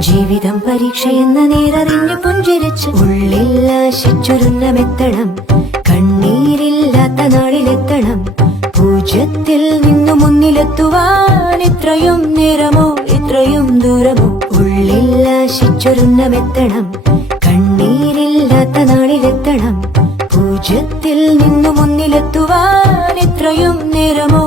ജീവിതം പരീക്ഷയെന്ന നേരറിഞ്ഞു പുഞ്ചിരിച്ച് ഉള്ളിൽ ആശിച്ചൊരുന്നമെത്തണം. കണ്ണീരില്ലാത്ത നാളിലെത്തണം. പൂജ്യത്തിൽ നിന്നു മുന്നിലെത്തുവാൻ ഇത്രയും നേരമോ ഇത്രയും ദൂരമോ? ഉള്ളിൽ ആശിച്ചൊരുന്നമെത്തണം. കണ്ണീരില്ലാത്ത നാളിലെത്തണം. പൂജ്യത്തിൽ നിന്നു മുന്നിലെത്തുവാൻ ഇത്രയും നേരമോ